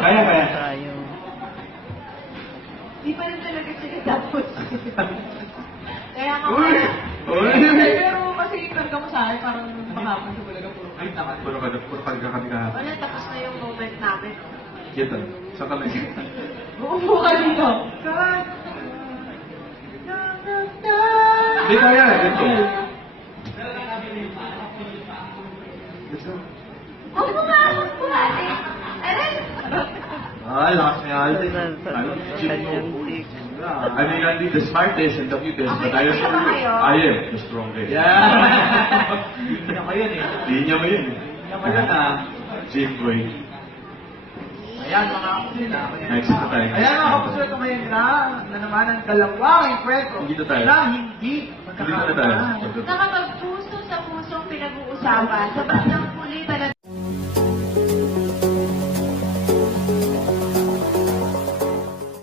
Kaya. Tayo. Di pa rin talaga sila tapos. Kaya ka pero kasi karga mo sa akin, parang mahapon sa bulaga puro kanta ka. Puro kami ka. Wala, tapos na yung moment namin. Kita. Saan ka lang? Uupo ka dito. Hindi kaya. Ito. Huwag mo nga, Aray! Ay, lakas niya. Kanyang six. I mean, I'll be the smartest and the cutest, but I assure you, I am the strongest. Hindi na kayo eh. Linya mo yun. Hindi na kayo na. Jim Boy. Ayan mga kapatid na. Next na tayo. Ayan mga kapatid ito ngayon na naman ang dalawang enkwentro. Hindi na tayo. Na hindi Hindi na tayo. Nakapag-puso sa pusong pinag-uusapan, sa bandang huli talaga